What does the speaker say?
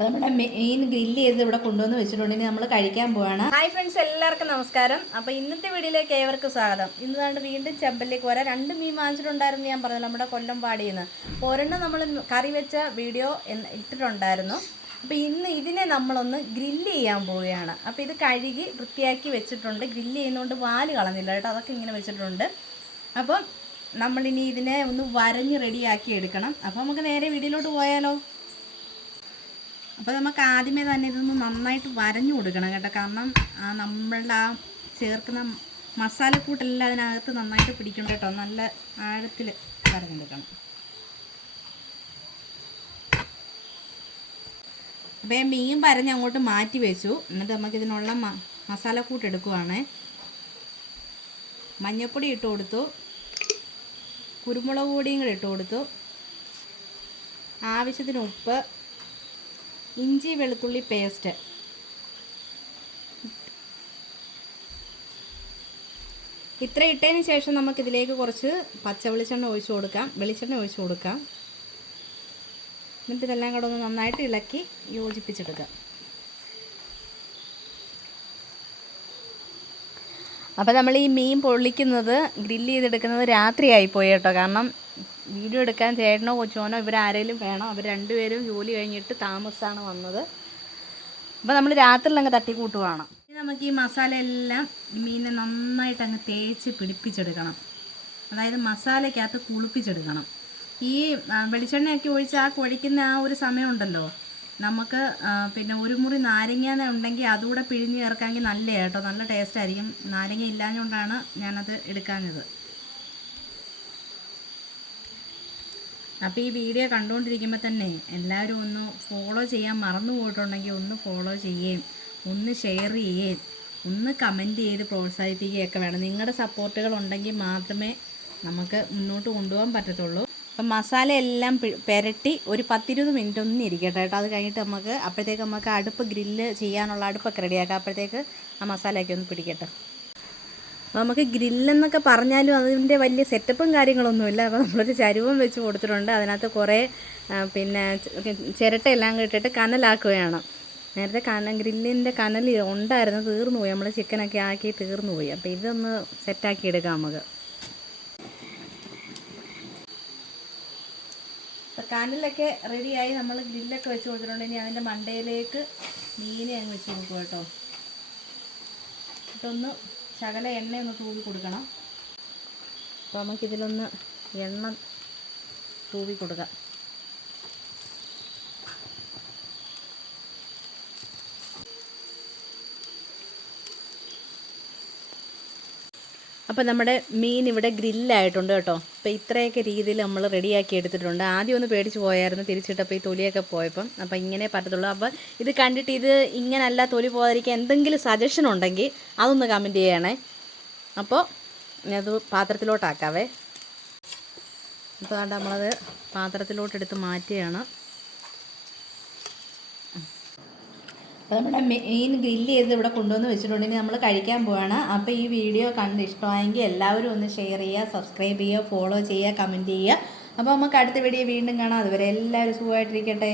നമ്മുടെ main grill ചെയ്ത് ഇവിടെ കൊണ്ടുവന്ന് വെച്ചിട്ടുണ്ടെങ്കിൽ നമ്മൾ കഴിക്കാൻ പോവാണ്. ഹായ് ഫ്രണ്ട്സ് എല്ലാവർക്കും നമസ്കാരം. അപ്പോൾ ഇന്നത്തെ വീഡിയോയിലേക്ക് ഏവർക്കും സ്വാഗതം. ഇന്ന് കണ്ട് വീണ്ടും ചെമ്പല്ലേക്ക് വരാം രണ്ട് മീൻ വാങ്ങിച്ചിട്ടുണ്ടായിരുന്നു ഞാൻ പറഞ്ഞത് നമ്മുടെ കൊല്ലം പാടിയിൽ നിന്ന് ഒരെണ്ണം നമ്മൾ കറി വെച്ച വീഡിയോ ഇട്ടിട്ടുണ്ടായിരുന്നു. അപ്പോൾ ഇന്ന് ഇതിനെ നമ്മളൊന്ന് ഗ്രില്ല് ചെയ്യാൻ പോവുകയാണ്. അപ്പോൾ ഇത് കഴുകി വൃത്തിയാക്കി വെച്ചിട്ടുണ്ട്. ഗ്രില്ല് ചെയ്യുന്നതുകൊണ്ട് വാൽ കളഞ്ഞില്ല കേട്ടോ. അതൊക്കെ ഇങ്ങനെ വെച്ചിട്ടുണ്ട്. അപ്പം നമ്മളിനി ഇതിനെ ഒന്ന് വരഞ്ഞ് റെഡിയാക്കി എടുക്കണം. അപ്പോൾ നമുക്ക് നേരെ വീടിലോട്ട് പോയാലോ? അപ്പോൾ നമുക്ക് ആദ്യമേ തന്നെ ഇതൊന്ന് നന്നായിട്ട് വരഞ്ഞു കൊടുക്കണം കേട്ടോ. കാരണം നമ്മളുടെ ആ ചേർക്കുന്ന മസാലക്കൂട്ടെല്ലാം അതിനകത്ത് നന്നായിട്ട് പിടിക്കണം കേട്ടോ. നല്ല ആഴത്തിൽ വരഞ്ഞെടുക്കണം അപ്പോൾ ഞാൻ മീൻ വരഞ്ഞ് അങ്ങോട്ട് മാറ്റി വെച്ചു. എന്നിട്ട് നമുക്കിതിനുള്ള മ മസാലക്കൂട്ട് എടുക്കുവാണ്. മഞ്ഞൾപ്പൊടി ഇട്ട് കൊടുത്തു. കുരുമുളക് പൊടിയും കൂടി ഇട്ട് കൊടുത്തു. ആവശ്യത്തിന് ഉപ്പ്. ഇഞ്ചി വെളുത്തുള്ളി പേസ്റ്റ് ഇത്ര ഇട്ടതിന് ശേഷം നമുക്കിതിലേക്ക് കുറച്ച് പച്ച വെളിച്ചെണ്ണ ഒഴിച്ചു കൊടുക്കാം. വെളിച്ചെണ്ണ ഒഴിച്ചു കൊടുക്കാം. എന്നിട്ട് ഇതെല്ലാം കൂടെ ഒന്ന് നന്നായിട്ട് ഇളക്കി യോജിപ്പിച്ചെടുക്കാം അപ്പോൾ നമ്മൾ ഈ മീൻ പൊള്ളിക്കുന്നത് ഗ്രില്ല് ചെയ്തെടുക്കുന്നത് രാത്രിയായിപ്പോയി കേട്ടോ. കാരണം വീഡിയോ എടുക്കാൻ ചേട്ടനോ കൊച്ചുമോനോ ഇവരാരേലും വേണം? അവർ രണ്ടുപേരും ജോലി കഴിഞ്ഞിട്ട് താമസിച്ചാണ് വന്നത്. അപ്പോൾ നമ്മൾ രാത്രിയിൽ അങ്ങ് തട്ടിക്കൂട്ടുവാണ്. നമുക്ക് ഈ മസാല എല്ലാം മീനിനെ നന്നായിട്ട് അങ്ങ് തേച്ച് പിടിപ്പിച്ചെടുക്കണം. അതായത് മസാലയ്ക്കകത്ത് കുളിപ്പിച്ചെടുക്കണം. ഈ വെളിച്ചെണ്ണയൊക്കെ ഒഴിച്ച് ആ കുഴയ്ക്കുന്ന ആ ഒരു സമയമുണ്ടല്ലോ. നമുക്ക് പിന്നെ ഒരു മുറി നാരങ്ങ ഉണ്ടെങ്കിൽ അതുകൂടെ പിഴിഞ്ഞ് ചേർക്കാമെങ്കിൽ നല്ല കേട്ടോ. നല്ല ടേസ്റ്റ് ആയിരിക്കും നാരങ്ങ ഇല്ലാഞ്ഞുകൊണ്ടാണ് ഞാനത് എടുക്കാഞ്ഞത്. അപ്പോൾ ഈ വീഡിയോ കണ്ടുകൊണ്ടിരിക്കുമ്പോൾ തന്നെ എല്ലാവരും ഒന്ന് ഫോളോ ചെയ്യാൻ മറന്നു പോയിട്ടുണ്ടെങ്കിൽ ഒന്ന് ഫോളോ ചെയ്യുകയും ഒന്ന് ഷെയർ ചെയ്യുകയും ഒന്ന് കമന്റ് ചെയ്ത് പ്രോത്സാഹിപ്പിക്കുകയൊക്കെ വേണം. നിങ്ങളുടെ സപ്പോർട്ടുകൾ ഉണ്ടെങ്കിൽ മാത്രമേ നമുക്ക് മുന്നോട്ട് കൊണ്ടുപോകാൻ പറ്റത്തുള്ളൂ. അപ്പം മസാല എല്ലാം പുരട്ടി ഒരു പത്തിരുപത് മിനിറ്റ് ഒന്ന് ഇരിക്കട്ടെ കേട്ടോ. അത് കഴിഞ്ഞിട്ട് നമുക്ക് അപ്പോഴത്തേക്ക് നമുക്ക് അടുപ്പ് ഗ്രില്ല് ചെയ്യാനുള്ള അടുപ്പൊക്കെ റെഡിയാക്കാം അപ്പോഴത്തേക്ക് ആ മസാലയൊക്കെ ഒന്ന് പിടിക്കട്ടെ. നമുക്ക് ഗ്രില്ലെന്നൊക്കെ പറഞ്ഞാലും അതിന്റെ വലിയ സെറ്റപ്പും കാര്യങ്ങളൊന്നുമില്ല. അപ്പോൾ നമ്മളൊരു ചരുവം വെച്ച് കൊടുത്തിട്ടുണ്ട്. അതിനകത്ത് കുറേ പിന്നെ ചിരട്ടയെല്ലാം ഇട്ടിട്ട് കനലാക്കുകയാണ്. നേരത്തെ കന ഗ്രില്ലിന്റെ കനൽ ഉണ്ടായിരുന്നു തീർന്നു പോയി നമ്മൾ ചിക്കനൊക്കെ ആക്കി തീർന്നു പോയി അപ്പോൾ ഇതൊന്ന് സെറ്റാക്കി എടുക്കാം നമുക്ക്. കനലൊക്കെ റെഡിയായി. നമ്മൾ ഗ്രില്ലൊക്കെ വെച്ച് കൊടുത്തിട്ടുണ്ടെങ്കിൽ അതിന്റെ മണ്ടയിലേക്ക് മീനെ അങ്ങ് വെച്ച് കൊടുക്കും കേട്ടോ. ഇതൊന്ന് ശകല എണ്ണ ഒന്ന് തൂവി കൊടുക്കണം. അപ്പോൾ നമുക്കിതിലൊന്ന് എണ്ണ തൂവി കൊടുക്കാം. അപ്പോൾ നമ്മുടെ മീൻ ഇവിടെ ഗ്രില്ലായിട്ടുണ്ട് കേട്ടോ. അപ്പോൾ ഇത്രയൊക്കെ രീതിയിൽ നമ്മൾ റെഡിയാക്കി എടുത്തിട്ടുണ്ട്. ആദ്യം ഒന്ന് പേടിച്ച് പോയായിരുന്നു തിരിച്ചിട്ടപ്പോൾ ഈ തൊലിയൊക്കെ പോയപ്പം. അപ്പോൾ ഇങ്ങനെ പറ്റത്തുള്ളൂ. അപ്പോൾ ഇത് കണ്ടിട്ട് ഇത് ഇങ്ങനല്ല തൊലി പോകാതിരിക്കാൻ എന്തെങ്കിലും സജഷൻ ഉണ്ടെങ്കിൽ അതൊന്ന് കമന്റ് ചെയ്യണേ. അപ്പോൾ ഞാനത് പാത്രത്തിലോട്ടാക്കാവേ. അപ്പോൾ അതുകൊണ്ട് നമ്മളത് പാത്രത്തിലോട്ടെടുത്ത് മാറ്റുകയാണ്. അപ്പോൾ നമ്മുടെ മെയിൻ ഗ്രില്ല് ചെയ്ത് ഇവിടെ കൊണ്ടുവന്ന് വെച്ചിട്ടുണ്ടെങ്കിൽ നമ്മൾ കഴിക്കാൻ പോവാണ്. അപ്പോൾ ഈ വീഡിയോ കണ്ട് ഇഷ്ടമായെങ്കിൽ എല്ലാവരും ഒന്ന് ഷെയർ ചെയ്യുക സബ്സ്ക്രൈബ് ചെയ്യുക ഫോളോ ചെയ്യുക കമന്റ് ചെയ്യുക. അപ്പോൾ നമുക്ക് അടുത്ത വീഡിയോ വീണ്ടും കാണാം. അതുവരെ എല്ലാവരും സുഖമായിട്ടിരിക്കട്ടെ.